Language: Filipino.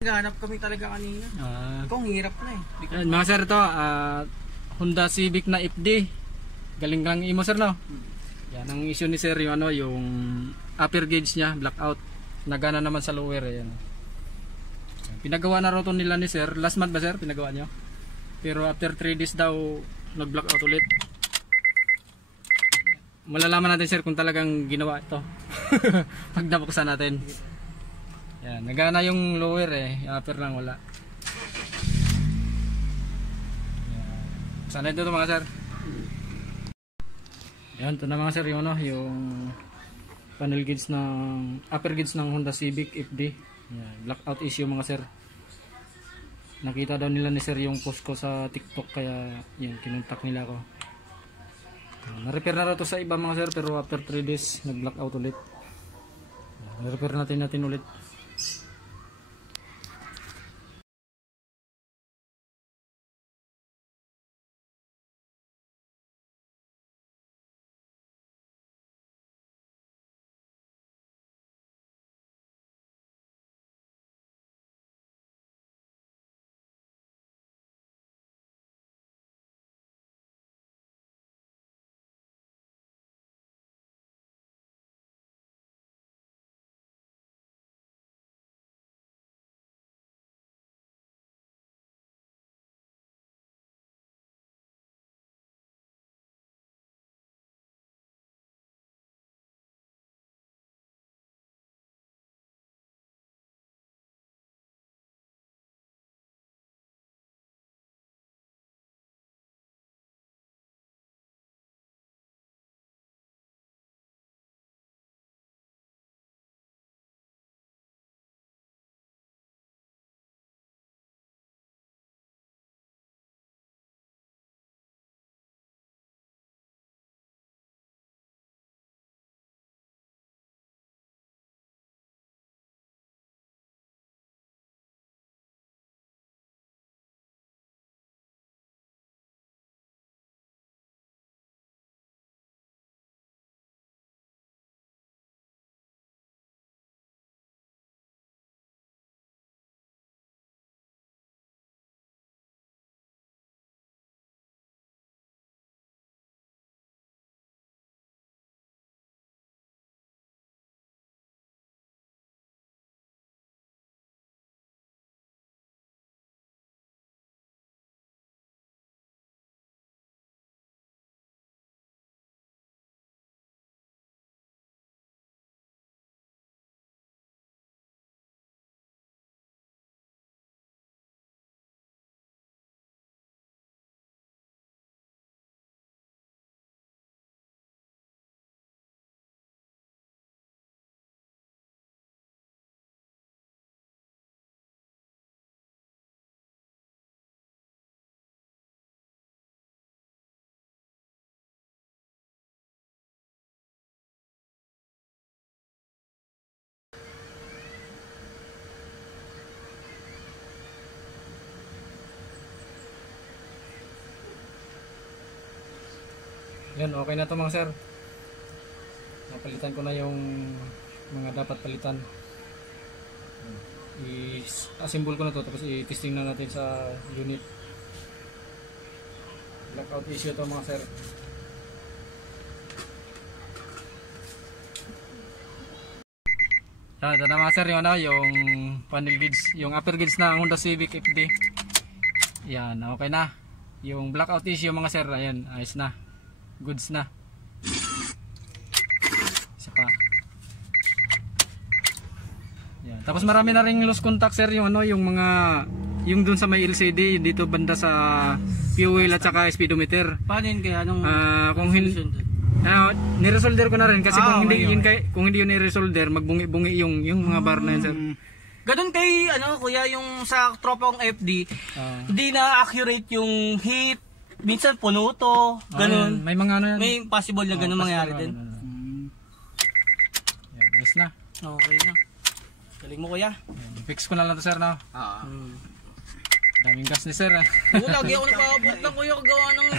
Naghanap kami talaga kanina. Ikaw, hirap na eh. Mga sir, ito Honda Civic na FD. Galing lang imo sir, no? Yan ang issue ni sir, yung yung upper gauge niya blackout. Nagana naman sa lower eh. Pinagawa na raw to nila ni sir. Last month ba sir pinagawa niyo? Pero after 3 days daw nag-blackout ulit. Malalaman natin sir kung talagang ginawa ito. Pag nabuksan natin. Yan, nagana yung lower eh, yung upper lang wala. Yan. Sana ito mga sir. Yan, ito na mga sir yung panel gauge ng upper gauge ng Honda Civic FD. Yan, blackout issue mga sir. Nakita daw nila ni sir yung post ko sa TikTok kaya yan, kinontak nila ako. Na-repair na raw to sa iba mga sir pero after 3 days nag-blackout ulit. Na-repair natin ulit. Yan, okay na to mga sir. Napalitan ko na yung mga dapat palitan. I-assemble ko na to tapos i-testing na natin sa unit. Blackout issue to mga sir. Yan, ito na mga sir yung panel gauge, yung upper gauge na Honda Civic FD. Yan, okay na. Yung blackout issue mga sir, ayan, ayos na. Goods na. Isa pa. Yan. Tapos marami na ring loose contact sir yung yung mga yung dun sa may LCD dito banda sa fuel at saka speedometer. Paano yun kaya anong kung hindi ni-resolder ko na rin kasi kung hindi yun ni-resolder magbungi-bungi yung mga bar na yun sir. Ganun kay kuya yung sa tropa kong FD, hindi na accurate yung heat. Minsan puno to, ganun. May mga may possible na ganun mangyari din. Yan, nice na. Okay na. Galing mo kuya. Fix ko na lang to sir no. Daming gas ni sir. Lagi ako nagpapabot lang kuya kagawa ng